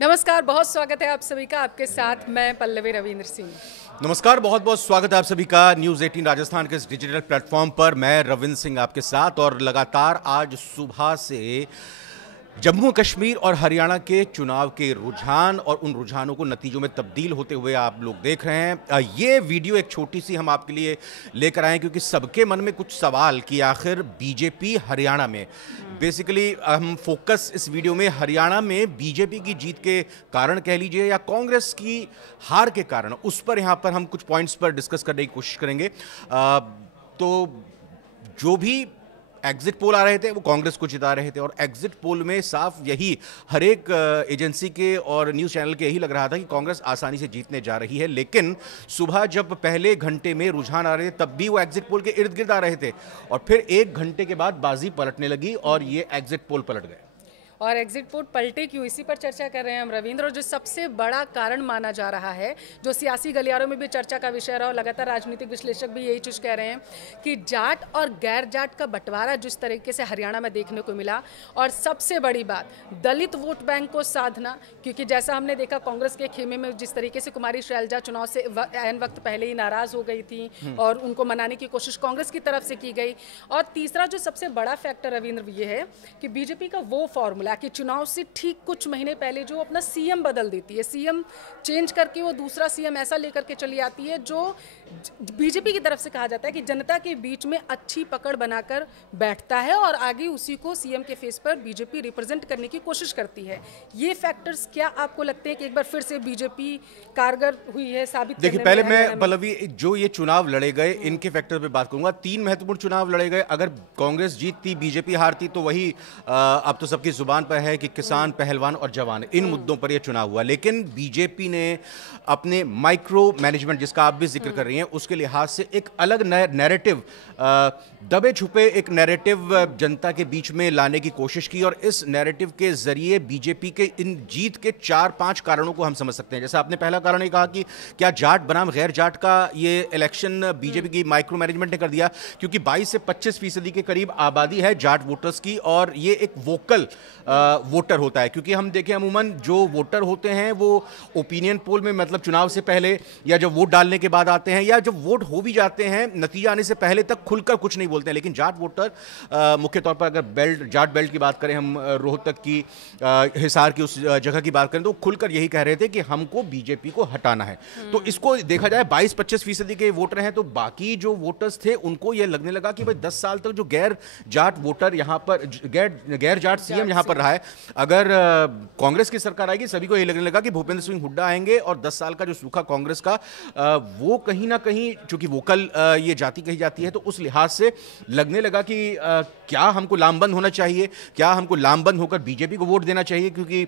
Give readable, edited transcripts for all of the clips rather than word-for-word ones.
नमस्कार, बहुत स्वागत है आप सभी का। आपके साथ मैं पल्लवी रविंद्र सिंह। नमस्कार, बहुत बहुत स्वागत है आप सभी का न्यूज़ 18 राजस्थान के इस डिजिटल प्लेटफॉर्म पर। मैं रविंद्र सिंह आपके साथ और लगातार आज सुबह से जम्मू कश्मीर और हरियाणा के चुनाव के रुझान और उन रुझानों को नतीजों में तब्दील होते हुए आप लोग देख रहे हैं। ये वीडियो एक छोटी सी हम आपके लिए लेकर आए क्योंकि सबके मन में कुछ सवाल कि आखिर बीजेपी हरियाणा में, बेसिकली हम फोकस इस वीडियो में हरियाणा में बीजेपी की जीत के कारण कह लीजिए या कांग्रेस की हार के कारण, उस पर यहाँ पर हम कुछ पॉइंट्स पर डिस्कस करने की कोशिश करेंगे। तो जो भी एग्जिट पोल आ रहे थे वो कांग्रेस को जिता रहे थे और एग्जिट पोल में साफ यही हर एक एजेंसी के और न्यूज़ चैनल के यही लग रहा था कि कांग्रेस आसानी से जीतने जा रही है। लेकिन सुबह जब पहले घंटे में रुझान आ रहे थे तब भी वो एग्जिट पोल के इर्द गिर्द आ रहे थे और फिर एक घंटे के बाद बाजी पलटने लगी और ये एग्जिट पोल पलट गए। और एग्जिट पोल पलटे क्यों, इसी पर चर्चा कर रहे हैं हम रविंद्र। और जो सबसे बड़ा कारण माना जा रहा है, जो सियासी गलियारों में भी चर्चा का विषय रहा और लगातार राजनीतिक विश्लेषक भी यही चीज़ कह रहे हैं कि जाट और गैर जाट का बंटवारा जिस तरीके से हरियाणा में देखने को मिला, और सबसे बड़ी बात दलित वोट बैंक को साधना, क्योंकि जैसा हमने देखा कांग्रेस के खेमे में जिस तरीके से कुमारी शैलजा चुनाव से ऐन वक्त पहले ही नाराज हो गई थी और उनको मनाने की कोशिश कांग्रेस की तरफ से की गई। और तीसरा जो सबसे बड़ा फैक्टर रविंद्र ये है कि बीजेपी का वो फॉर्मूला कि चुनाव से ठीक कुछ महीने पहले जो अपना सीएम बदल देती है, सीएम चेंज करके वो दूसरा सीएम ऐसा लेकर के चली आती है जो बीजेपी की तरफ से कहा जाता है कि जनता के बीच में अच्छी पकड़ बनाकर बैठता है और आगे उसी को सीएम के फेस पर बीजेपी रिप्रेजेंट करने की कोशिश करती है। ये फैक्टर्स क्या आपको लगते हैं कि एक बार फिर से बीजेपी कारगर हुई है साबित? देखिए, पहले मैं पल्लवी जो ये चुनाव लड़े गए इनके फैक्टर पे बात करूंगा। 3 महत्वपूर्ण चुनाव लड़े गए। अगर कांग्रेस जीतती, बीजेपी हारती तो वही अब तो सबकी जुबान पर है कि किसान, पहलवान और जवान, इन मुद्दों पर यह चुनाव हुआ। लेकिन बीजेपी ने अपने माइक्रो मैनेजमेंट, जिसका आप भी जिक्र कर रही हैं, उसके लिहाज से एक अलग नैरेटिव, दबे छुपे एक नैरेटिव जनता के बीच में लाने की कोशिश की और इस नैरेटिव के जरिए बीजेपी के इन जीत के 4-5 कारणों को हम समझ सकते हैं। जैसे आपने पहला कारण ये कहा कि क्या जाट बनाम गैर जाट का ये इलेक्शन बीजेपी की माइक्रो मैनेजमेंट ने कर दिया, क्योंकि 22 से 25% के करीब आबादी है जाट वोटर्स की और ये एक वोकल वोटर होता है। क्योंकि हम देखें अमूमन जो वोटर होते हैं वो ओपिनियन पोल में, मतलब चुनाव से पहले या जब वोट डालने के बाद आते हैं या जब वोट हो भी जाते हैं नतीजा आने से पहले तक खुलकर कुछ नहीं बोलते हैं। लेकिन जाट वोटर मुख्य तौर पर अगर जाट बेल्ट की बात करें, हम रोहतक की, हिसार की उस जगह की बात करें तो खुलकर यही कह रहे थे कि हमको बीजेपी को हटाना है। तो इसको देखा जाए 22-25% के वोटर हैं तो बाकी जो वोटर्स थे उनको यह लगने लगा कि भाई 10 साल तक जो गैर जाट वोटर यहाँ पर, गैर जाट सीएम यहाँ पर रहा है, अगर कांग्रेस की सरकार आएगी सभी को यही लगने लगा कि भूपेंद्र सिंह हुड्डा आएंगे और 10 साल का जो सूखा कांग्रेस का वो कहीं ना कहीं, चूंकि वोकल ये जाति कही जाती है, तो उस लिहाज से लगने लगा कि क्या हमको लामबंद होना चाहिए, क्या हमको लामबंद होकर बीजेपी को वोट देना चाहिए, क्योंकि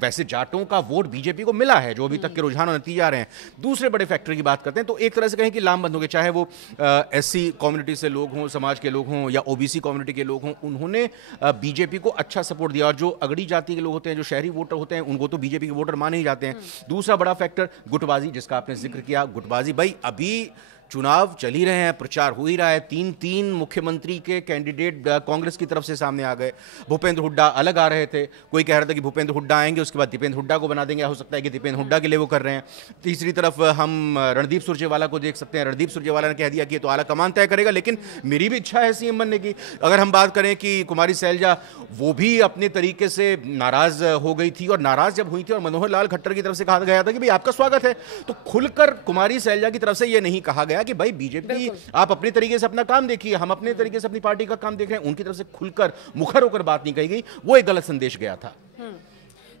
वैसे जाटों का वोट बीजेपी को मिला है जो अभी तक के रुझान और नतीजे आ रहे हैं। दूसरे बड़े फैक्टर की बात करते हैं तो एक तरह से कहें कि लामबंद हो गए, चाहे वो एससी कम्युनिटी से लोग हों, समाज के लोग हों या ओबीसी कम्युनिटी के लोग हों, उन्होंने बीजेपी को अच्छा सपोर्ट दिया। और जो अगड़ी जाति के लोग होते हैं, जो शहरी वोटर होते हैं, उनको तो बीजेपी के वोटर माने ही जाते हैं। दूसरा बड़ा फैक्टर गुटबाजी, जिसका आपने जिक्र किया। गुटबाजी भाई, अभी चुनाव चल ही रहे हैं, प्रचार हो ही रहा है, 3 मुख्यमंत्री के कैंडिडेट कांग्रेस की तरफ से सामने आ गए। भूपेंद्र हुड्डा अलग आ रहे थे, कोई कह रहा था कि भूपेंद्र हुड्डा आएंगे उसके बाद दीपेंद्र हुड्डा को बना देंगे, हो सकता है कि दीपेंद्र हुड्डा के लिए वो कर रहे हैं। तीसरी तरफ हम रणदीप सुरजेवाला को देख सकते हैं। रणदीप सुरजेवाला ने कह दिया कि ये तो आला कमान तय करेगा, लेकिन मेरी भी इच्छा है सीएम बनने की। अगर हम बात करें कि कुमारी शैलजा, वो भी अपने तरीके से नाराज हो गई थी और नाराज जब हुई थी और मनोहर लाल खट्टर की तरफ से कहा गया था कि भाई आपका स्वागत है, तो खुलकर कुमारी शैलजा की तरफ से ये नहीं कहा गया कि भाई बीजेपी आप अपने तरीके से अपना काम देखिए, हम अपने तरीके से अपनी पार्टी का काम देख रहे हैं। उनकी तरफ से खुलकर मुखर होकर बात नहीं कही गई, वो एक गलत संदेश गया था।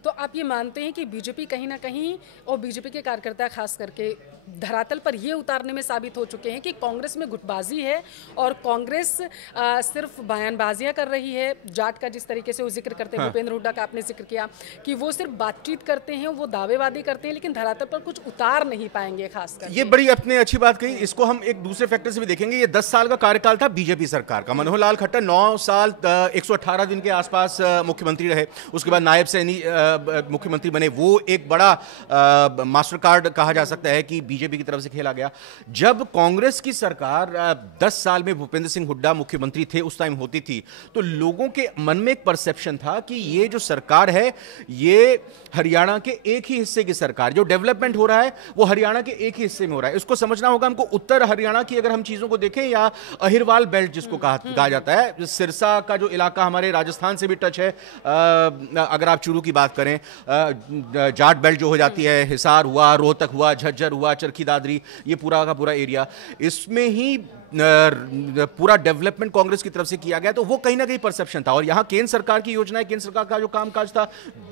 तो आप ये मानते हैं कि बीजेपी कहीं ना कहीं, और बीजेपी के कार्यकर्ता खास करके धरातल पर ये उतारने में साबित हो चुके हैं कि कांग्रेस में गुटबाजी है और कांग्रेस सिर्फ बयानबाजियां कर रही है। जाट का जिस तरीके से वो जिक्र करते हैं, भूपेंद्र हुड्डा का आपने जिक्र किया कि वो सिर्फ बातचीत करते हैं, वो दावेवादी करते हैं, लेकिन धरातल पर कुछ उतार नहीं पाएंगे। खासकर ये बड़ी अपने अच्छी बात कही। इसको हम एक दूसरे फैक्टर से भी देखेंगे। ये 10 साल का कार्यकाल था बीजेपी सरकार का। मनोहर लाल खट्टर 9 साल 118 दिन के आसपास मुख्यमंत्री रहे, उसके बाद नायब मुख्यमंत्री बने, वो एक बड़ा मास्टर कार्ड कहा जा सकता है कि बीजेपी की तरफ से खेला गया। जब कांग्रेस की सरकार 10 साल में भूपेंद्र सिंह हुड्डा मुख्यमंत्री थे, उस टाइम होती थी, तो लोगों के मन में एक परसेप्शन था कि ये जो सरकार है ये हरियाणा के एक ही हिस्से की सरकार, जो डेवलपमेंट हो रहा है वो हरियाणा के एक ही हिस्से में हो रहा है। इसको समझना होगा हमको। उत्तर हरियाणा की अगर हम चीजों को देखें, या अहिरवाल बेल्ट जिसको कहा जाता है, सिरसा का जो इलाका हमारे राजस्थान से भी टच है, अगर आप चूरू की बात करें, जाट बेल्ट जो हो जाती है, हिसार हुआ, रोहतक हुआ, झज्जर हुआ, चरखी दादरी, ये पूरा का पूरा एरिया, इसमें ही पूरा डेवलपमेंट कांग्रेस की तरफ से किया गया। तो वो कहीं ना कहीं परसेप्शन था। और यहां केंद्र सरकार की योजनाएं, केंद्र सरकार का जो कामकाज था,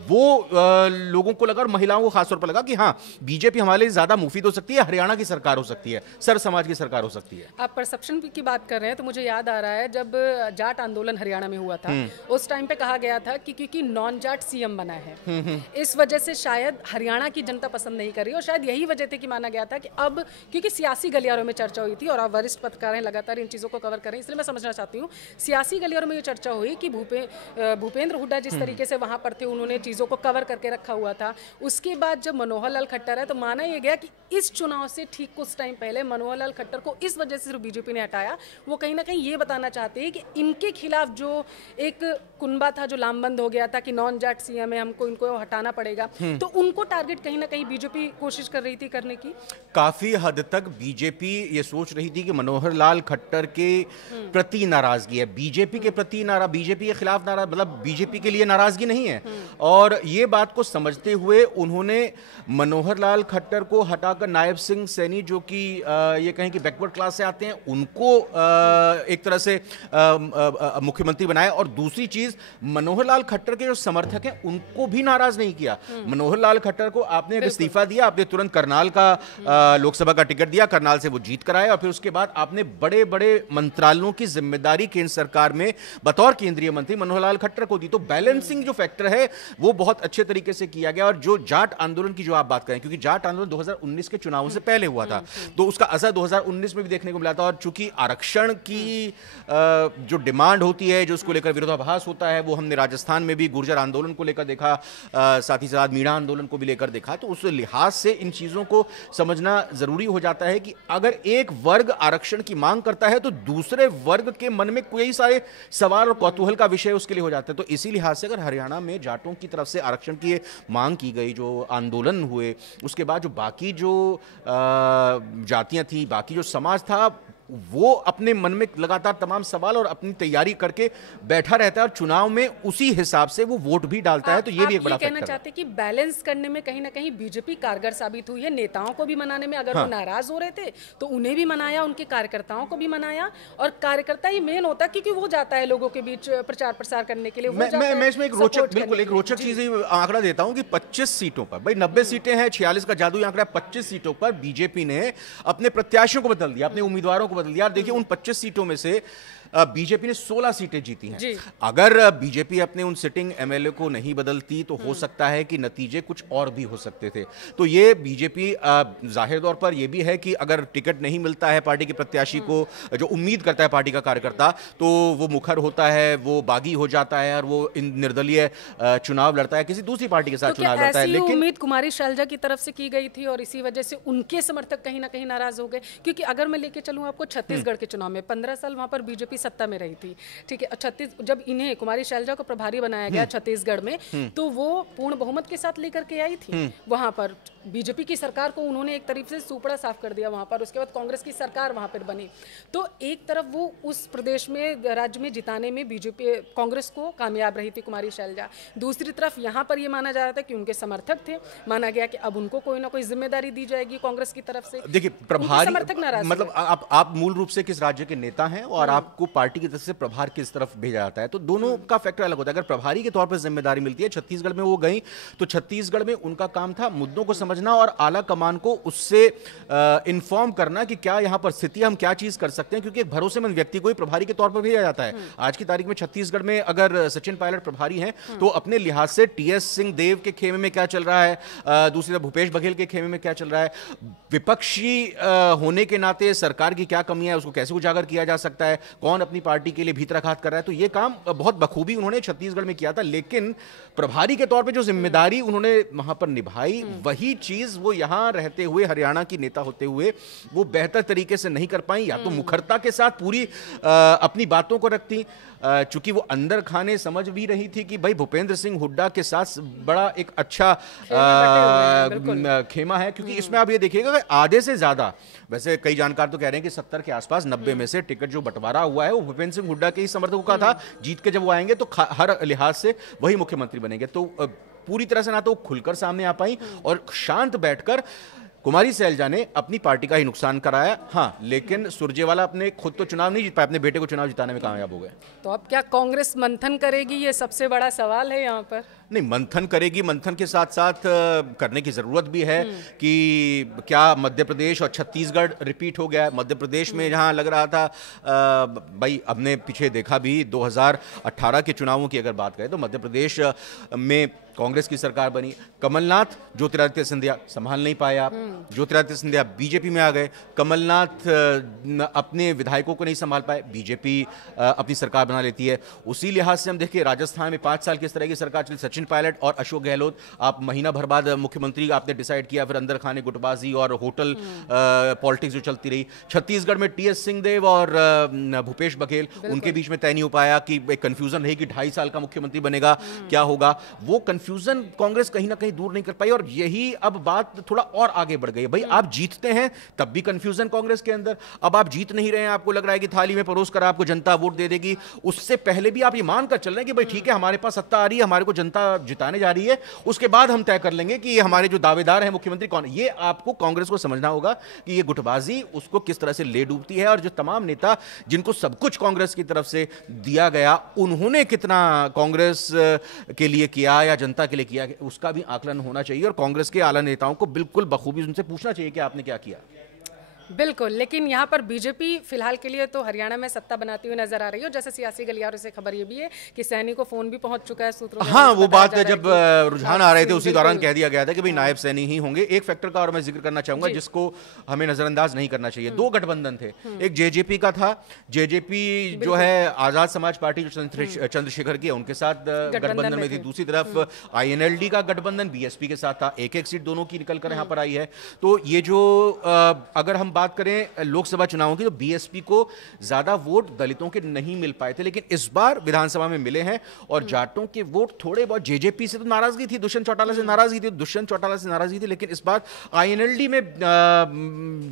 वो लोगों को लगा, और महिलाओं को खासतौर पर लगा कि हाँ, बीजेपी हमारे लिए ज्यादा मुफीद हो सकती है, हरियाणा की सरकार हो सकती है, सर समाज की सरकार हो सकती है। आप परसेप्शन की बात कर रहे हैं तो मुझे याद आ रहा है, जब जाट आंदोलन हरियाणा में हुआ था, उस टाइम पे कहा गया था कि क्योंकि नॉन जाट सीएम बना है, इस वजह से शायद हरियाणा की जनता पसंद नहीं कर रही, और शायद यही वजह थी कि माना गया था कि अब क्योंकि सियासी गलियारों में चर्चा हुई थी, और आप वरिष्ठ पत्रकार हैं, लगातार इन चीज़ों को कवर करें, इसलिए मैं समझना चाहती हूँ, सियासी गलियारों में ये चर्चा हुई कि भूपेंद्र हुड्डा जिस तरीके से वहाँ पर थे, उन्होंने चीज़ों को कवर करके रखा हुआ था। उसके बाद जब मनोहर लाल खट्टर है, तो माना यह गया कि इस चुनाव से ठीक कुछ टाइम पहले मनोहर लाल खट्टर को इस वजह से सिर्फ बीजेपी ने हटाया, वो कहीं ना कहीं ये बताना चाहते हैं कि इनके खिलाफ जो एक कुनबा था, जो लामबंद हो गया था कि नॉन जाट सीएम है, हमको इनको हटाना पड़ेगा, तो उनको टारगेट कहीं ना कहीं बीजेपी कोशिश कर रही थी करने की। काफी हद तक बीजेपी ये सोच रही थी कि मनोहर लाल खट्टर के प्रति नाराजगी है, बीजेपी के प्रति बीजेपी के खिलाफ नाराज, मतलब बीजेपी के लिए नाराजगी नहीं है। और ये बात को समझते हुए उन्होंने मनोहर लाल खट्टर को हटाकर नायब सिंह सैनी, जो कि ये कहें कि बैकवर्ड क्लास से आते हैं, उनको एक तरह से मुख्यमंत्री बनाया। और दूसरी चीज, मनोहर लाल खट्टर के जो समर्थक हैं उनको भी नाराज नहीं किया। मनोहर लाल खट्टर को आपने इस्तीफा दिया, आपने तुरंत करनाल का लोकसभा का टिकट दिया, करनाल से वो जीत कर आए, और फिर उसके बाद आपने बड़े बड़े मंत्रालयों की जिम्मेदारी केंद्र सरकार में बतौर केंद्रीय मंत्री मनोहर लाल खट्टर को दी। तो बैलेंसिंग जो फैक्टर है वो बहुत अच्छे तरीके से किया गया। और जो जाट आंदोलन की जो आप बात करें, क्योंकि जाट आंदोलन 2019 के चुनावों से पहले हुआ था, तो उसका असर 2019 में भी देखने को मिला था। और चूंकि आरक्षण की जो डिमांड होती है, जो उसको लेकर विरोधाभास होता है, वो हमने राजस्थान में भी गुर्जर आंदोलन को लेकर देखा, साथ ही साथ मीणा आंदोलन को भी लेकर देखा। तो उस लिहाज से इन चीजों को समझना जरूरी हो जाता है कि अगर एक वर्ग आरक्षण की मांग करता है तो दूसरे वर्ग के मन में कई सारे सवाल और कौतूहल का विषय उसके लिए हो जाता है। तो इसी लिहाज से अगर हरियाणा में जाटों की तरफ से आरक्षण की मांग की गई, जो आंदोलन हुए, उसके बाद जो बाकी जो जातियां थी, बाकी जो समाज था, वो अपने मन में लगातार तमाम सवाल और अपनी तैयारी करके बैठा रहता है, और चुनाव में उसी हिसाब से वो वोट भी डालता है। तो ये भी एक बड़ा फैक्टर है। कहना चाहते हैं कि बैलेंस करने में कहीं ना कहीं बीजेपी कारगर साबित हुई है। नेताओं को भी मनाने में, अगर वो नाराज हो रहे थे तो उन्हें भी मनाया, उनके कार्यकर्ताओं को भी मनाया। और कार्यकर्ता ही मेन होता है, क्योंकि वो जाता है लोगों के बीच प्रचार प्रसार करने के लिए। मैं इसमें एक रोचक चीज आंकड़ा देता हूं कि 25 सीटों पर, भाई 90 सीटें हैं, 46 का जादुई आंकड़ा, 25 सीटों पर बीजेपी ने अपने प्रत्याशियों को बदल दिया, अपने उम्मीदवारों को बदल दिया। देखिए, उन 25 सीटों में से बीजेपी ने 16 सीटें जीती हैं। अगर बीजेपी अपने उन सिटिंग एमएलए को नहीं बदलती तो हो सकता है कि नतीजे कुछ और भी हो सकते थे। तो ये बीजेपी जाहिर तौर पर यह भी है कि अगर टिकट नहीं मिलता है पार्टी के प्रत्याशी को, जो उम्मीद करता है पार्टी का कार्यकर्ता, तो वो मुखर होता है, वो बागी हो जाता है, और वो निर्दलीय चुनाव लड़ता है, किसी दूसरी पार्टी के साथ चुनाव लड़ता है। लेकिन उम्मीद कुमारी शैलजा की तरफ से की गई थी, और इसी वजह से उनके समर्थक कहीं ना कहीं नाराज हो गए। क्योंकि अगर मैं लेके चलूं आपको छत्तीसगढ़ के चुनाव में, 15 साल वहां पर बीजेपी सत्ता में रही थी, ठीक है। जब इन्हें कुमारी शैलजा को प्रभारी बनाया गया छत्तीसगढ़ में, तो वो पूर्ण बहुमत के साथ लेकर के आई थी वहां पर। बीजेपी की सरकार को उन्होंने एक तरीके से सुपड़ा साफ कर दिया वहां पर। उसके बाद कांग्रेस की सरकार वहां पर बनी। तो एक तरफ वो उस प्रदेश में, राज्य में जिताने में बीजेपी, कांग्रेस को कामयाब रही थी कुमारी शैलजा। दूसरी तरफ यहाँ पर ये माना जा रहा था कि उनके समर्थक थे, माना गया कि अब उनको कोई ना कोई जिम्मेदारी दी जाएगी कांग्रेस की तरफ से। देखिए, प्रभारी मतलब आप मूल रूप से किस राज्य के नेता हैं, और आपको पार्टी की तरफ से प्रभार किस तरफ भेजा जाता है, तो दोनों का फैक्टर अलग होता है। अगर प्रभारी के तौर पर जिम्मेदारी मिलती है, छत्तीसगढ़ में वो गई, तो छत्तीसगढ़ में उनका काम था मुद्दों को समझना और आला कमान को उससे इन्फॉर्म करना कि क्या यहां पर स्थिति, हम क्या चीज कर सकते हैं, क्योंकि एक भरोसेमंद व्यक्ति को ही प्रभारी के तौर पर भेजा जाता है। आज की तारीख में छत्तीसगढ़ में अगर सचिन पायलट प्रभारी हैं, तो अपने लिहाज से टीएस सिंहदेव के खेमे में क्या चल रहा है, दूसरी तरफ भूपेश बघेल के खेमे में क्या चल रहा है, विपक्षी होने के नाते सरकार की क्या कमियां है, उसको कैसे उजागर किया जा सकता है, कौन कौन अपनी पार्टी के लिए भीतराघात कर रहा है। तो ये काम बहुत बखूबी उन्होंने छत्तीसगढ़ में किया था, लेकिन प्रभारी के तौर पे जो जिम्मेदारी उन्होंने वहां पर निभाई, वही चीज वो यहां रहते हुए, हरियाणा की नेता होते हुए वो बेहतर तरीके से नहीं कर पाई। या तो मुखरता के साथ पूरी अपनी बातों को रखती, चूंकि वो अंदर खाने समझ भी रही थी कि भाई भूपेंद्र सिंह हुड्डा के साथ बड़ा एक अच्छा खेमा है, क्योंकि इसमें आप ये देखिएगा कि आधे से ज्यादा, वैसे कई जानकार तो कह रहे हैं कि 70 के आसपास, 90 में से टिकट जो बंटवारा हुआ है वो भूपेंद्र सिंह हुड्डा के ही समर्थकों का था। जीत के जब वो आएंगे तो हर लिहाज से वही मुख्यमंत्री बनेंगे। तो पूरी तरह से ना तो खुलकर सामने आ पाई और शांत बैठकर कुमारी सैलजा ने अपनी पार्टी का ही नुकसान कराया। हाँ, लेकिन सुरजेवाला अपने खुद तो चुनाव नहीं जीत पाए, अपने बेटे को चुनाव जिताने में कामयाब हो गए। तो अब क्या कांग्रेस मंथन करेगी, ये सबसे बड़ा सवाल है यहाँ पर। नहीं, मंथन करेगी, मंथन के साथ साथ करने की जरूरत भी है कि क्या मध्य प्रदेश और छत्तीसगढ़ रिपीट हो गया है। मध्य प्रदेश में जहां लग रहा था भाई, हमने पीछे देखा भी 2018 के चुनावों की अगर बात करें तो मध्य प्रदेश में कांग्रेस की सरकार बनी, कमलनाथ ज्योतिरादित्य सिंधिया संभाल नहीं पाए आप, ज्योतिरादित्य सिंधिया बीजेपी में आ गए, कमलनाथ अपने विधायकों को नहीं संभाल पाए, बीजेपी अपनी सरकार बना लेती है। उसी लिहाज से हम देखिए राजस्थान में 5 साल किस तरह की सरकार चली, सचिन पायलट और अशोक गहलोत, आप महीना भर बाद मुख्यमंत्री आपने डिसाइड किया, फिर अंदर खाने गुटबाजी और होटल पॉलिटिक्स जो चलती रही। छत्तीसगढ़ में टीएस सिंहदेव और भूपेश बघेल, उनके बीच में तय नहीं हो पाया कि एक कंफ्यूजन रही कि 2.5 साल का मुख्यमंत्री बनेगा, क्या होगा। वो कंफ्यूजन कांग्रेस कहीं ना कहीं दूर नहीं कर पाई और यही अब बात थोड़ा और आगे बढ़ गई है। भाई आप जीतते हैं तब भी कंफ्यूजन कांग्रेस के अंदर, अब आप जीत नहीं रहे हैं, आपको लग रहा है कि थाली में परोस कर आपको जनता वोट दे देगी, उससे पहले भी आप ये मानकर चल रहे हैं कि भाई ठीक है हमारे पास सत्ता आ रही है, हमारे को जनता जिताने जा रही है, उसके बाद हम तय कर लेंगे कि हमारे जो दावेदार हैं मुख्यमंत्री कौन। ये आपको कांग्रेस को समझना होगा कि ये गुटबाजी उसको किस तरह से ले डूबती है और जो तमाम नेता जिनको सब कुछ कांग्रेस की तरफ से दिया गया, उन्होंने कितना कांग्रेस के लिए किया या जनता के लिए किया, उसका भी आकलन होना चाहिए और कांग्रेस के आला नेताओं को बिल्कुल बखूबी उनसे पूछना चाहिए कि आपने क्या किया। बिल्कुल, लेकिन यहाँ पर बीजेपी फिलहाल के लिए तो हरियाणा में सत्ता बनाती हुई नजर आ रही है। जैसे सियासी गलियारों से खबर ये भी है कि सैनी को फोन भी पहुंच चुका है सूत्रों में। हाँ, वो बात जब रुझान आ रहे थे उसी दौरान कह दिया गया था कि भाई नायब सैनी ही होंगे। एक फैक्टर का और मैं जिक्र करना चाहूंगा जिसको हमें नजरअंदाज नहीं करना चाहिए। 2 गठबंधन थे, एक जेजेपी का था, जेजेपी जो है आजाद समाज पार्टी जो चंद्रशेखर की है उनके साथ गठबंधन में थी, दूसरी तरफ आईएनएलडी का गठबंधन बीएसपी के साथ था, एक सीट दोनों की निकल कर यहाँ पर आई है। तो ये जो अगर हम बात करें लोकसभा चुनावों की तो बीएसपी को ज्यादा वोट दलितों के नहीं मिल पाए थे, लेकिन इस बार विधानसभा में मिले हैं और जाटों के वोट थोड़े बहुत, जेजेपी से तो नाराजगी थी, दुष्यंत चौटाला से नाराजगी थी, लेकिन इस बार आईएनएलडी में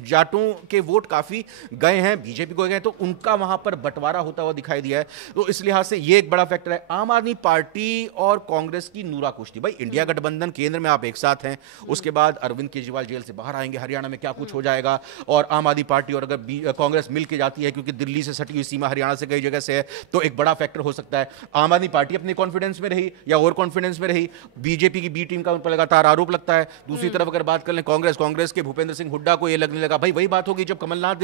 जाटों के वोट काफी गए हैं, बीजेपी को गए, तो उनका वहां पर बंटवारा होता हुआ दिखाई दिया है। तो इस लिहाज से ये एक बड़ा फैक्टर है। आम आदमी पार्टी और कांग्रेस की नूरा कुश्ती, भाई इंडिया गठबंधन केंद्र में आप एक साथ हैं, उसके बाद अरविंद केजरीवाल जेल से बाहर आएंगे, हरियाणा में क्या कुछ हो जाएगा, और आम आदमी पार्टी और अगर कांग्रेस मिलकर जाती है क्योंकि दिल्ली से सटी हुई सीमा हरियाणा से कई जगह से है, तो एक बड़ा फैक्टर हो सकता है। आम आदमी पार्टी अपने कॉन्फिडेंस में रही या और कॉन्फिडेंस में रही, बीजेपी की बी टीम का उन पर लगातार आरोप लगता है। दूसरी तरफ अगर बात कर लें कांग्रेस के भूपेंद्र सिंह हुड्डा को यह लगने लगा, भाई वही बात होगी जब कमलनाथ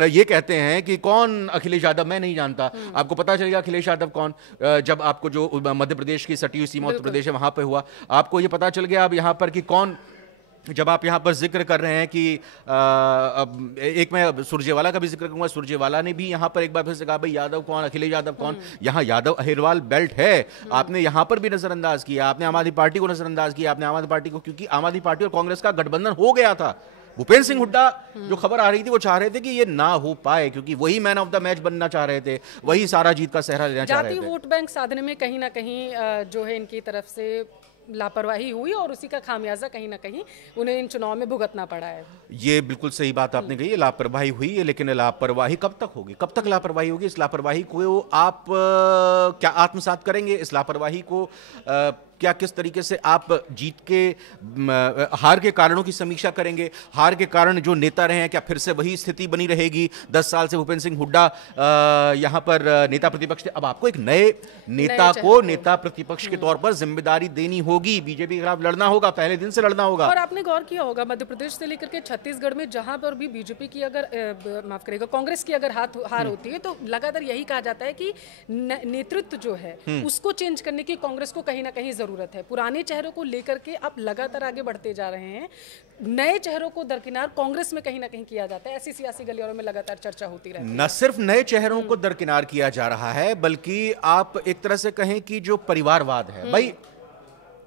ये कहते हैं कि कौन अखिलेश यादव, मैं नहीं जानता, आपको पता चलेगा अखिलेश यादव कौन, जब आपको जो मध्य प्रदेश की सटी हुई सीमा उत्तर प्रदेश है वहां पर हुआ, आपको ये पता चल गया अब यहां पर कि कौन, जब आप यहाँ पर जिक्र कर रहे हैं कि एक मैं सुरजेवाला का भी जिक्र करूंगा, सुरजेवाला ने भी यहाँ पर एक बार फिर से कहा भाई यादव कौन, अखिलेश यादव कौन, यहाँ यादव अहिरवाल बेल्ट है, आपने यहाँ पर भी नजरअंदाज किया, आपने आम आदमी पार्टी को नजरअंदाज किया, आपने आम आदमी पार्टी को, क्योंकि आम आदमी पार्टी और कांग्रेस का गठबंधन हो गया था। भूपेंद्र सिंह हुड्डा जो खबर आ रही थी वो चाह रहे थे कि ये ना हो पाए, क्योंकि वही मैन ऑफ द मैच बनना चाह रहे थे, वही सारा जीत का सेहरा लेना चाह रहे थे। जातीय वोट बैंक साधने में कहीं ना कहीं जो है इनकी तरफ से लापरवाही हुई और उसी का खामियाजा कहीं ना कहीं उन्हें इन चुनाव में भुगतना पड़ा है। ये बिल्कुल सही बात आपने कही, लापरवाही हुई है, लेकिन लापरवाही कब तक होगी, कब तक लापरवाही होगी? इस लापरवाही को आप क्या आत्मसात करेंगे? इस लापरवाही को क्या किस तरीके से आप जीत के हार के कारणों की समीक्षा करेंगे? हार के कारण जो नेता रहे हैं क्या फिर से वही स्थिति बनी रहेगी? 10 साल से भूपेंद्र सिंह हुड्डा यहां पर नेता प्रतिपक्ष थे, अब आपको एक नए नेता को नेता प्रतिपक्ष के तौर पर जिम्मेदारी देनी होगी, बीजेपी के खिलाफ लड़ना होगा, पहले दिन से लड़ना होगा। और आपने गौर किया होगा मध्य प्रदेश से लेकर के छत्तीसगढ़ में जहां पर भी बीजेपी की अगर माफ करेगा कांग्रेस की अगर हार होती है तो लगातार यही कहा जाता है कि नेतृत्व जो है उसको चेंज करने की कांग्रेस को कहीं ना कहीं ज़रूरत है। पुराने चेहरों को लेकर के आप लगातार आगे बढ़ते जा रहे हैं, नए चेहरों को दरकिनार कांग्रेस में कहीं ना कहीं किया जाता है, ऐसी सियासी गलियारों में लगातार चर्चा होती रहती है। न सिर्फ नए चेहरों को दरकिनार किया जा रहा है, बल्कि आप एक तरह से कहें कि जो परिवारवाद है, भाई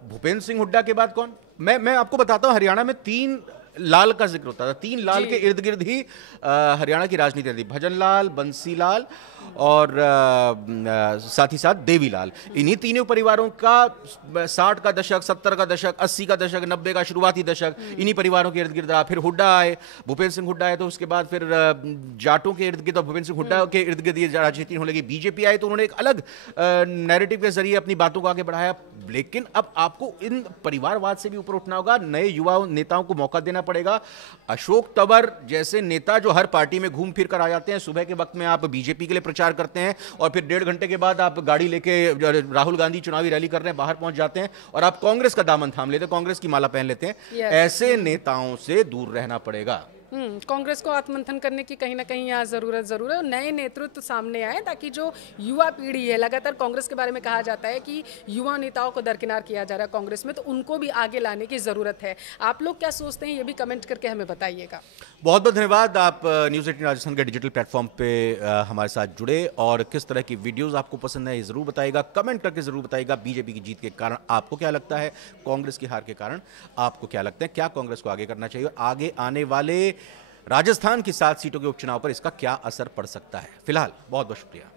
भूपेंद्र सिंह हुड्डा के बाद कौन? मैं आपको बताता हूं, हरियाणा में 3 लाल का जिक्र होता था, 3 लाल के इर्द गिर्द ही हरियाणा की राजनीति थी, भजन लाल, बंसी लाल और साथ ही साथ देवीलाल। इन्हीं तीनों परिवारों का 60 का दशक, 70 का दशक, 80 का दशक, 90 का शुरुआती दशक, इन्हीं परिवारों के इर्द गिर्द रहा। फिर हुड्डा आए, भूपेंद्र सिंह हुड्डा आए, तो उसके बाद फिर जाटों के इर्द गिर्द और भूपेंद्र सिंह हुड्डा के इर्द गिर्द ये राजनीति होने लगी। बीजेपी आई तो उन्होंने एक अलग नैरेटिव के जरिए अपनी बातों को आगे बढ़ाया। लेकिन अब आपको इन परिवारवाद से भी ऊपर उठना होगा, नए युवा नेताओं को मौका देना पड़ेगा। अशोक तंवर जैसे नेता जो हर पार्टी में घूम फिर कर आ जाते हैं, सुबह के वक्त में आप बीजेपी के लिए प्रचार करते हैं और फिर 1.5 घंटे के बाद आप गाड़ी लेके राहुल गांधी चुनावी रैली कर रहे हैं, बाहर पहुंच जाते हैं और आप कांग्रेस का दामन थाम लेते हैं, कांग्रेस की माला पहन लेते हैं। ऐसे नेताओं से दूर रहना पड़ेगा। कांग्रेस को आत्ममंथन करने की कहीं ना कहीं यहाँ जरूरत है। नए नेतृत्व सामने आए ताकि जो युवा पीढ़ी है, लगातार कांग्रेस के बारे में कहा जाता है कि युवा नेताओं को दरकिनार किया जा रहा है कांग्रेस में, तो उनको भी आगे लाने की जरूरत है। आप लोग क्या सोचते हैं, ये भी कमेंट करके हमें बताइएगा। बहुत बहुत धन्यवाद, आप न्यूज़ 18 राजस्थान के डिजिटल प्लेटफॉर्म पे हमारे साथ जुड़े और किस तरह की वीडियोस आपको पसंद है ये जरूर बताइएगा, कमेंट करके जरूर बताइएगा। बीजेपी की जीत के कारण आपको क्या लगता है, कांग्रेस की हार के कारण आपको क्या लगता है, क्या कांग्रेस को आगे करना चाहिए और आगे आने वाले राजस्थान की 7 सीटों के उपचुनाव पर इसका क्या असर पड़ सकता है। फिलहाल बहुत बहुत शुक्रिया।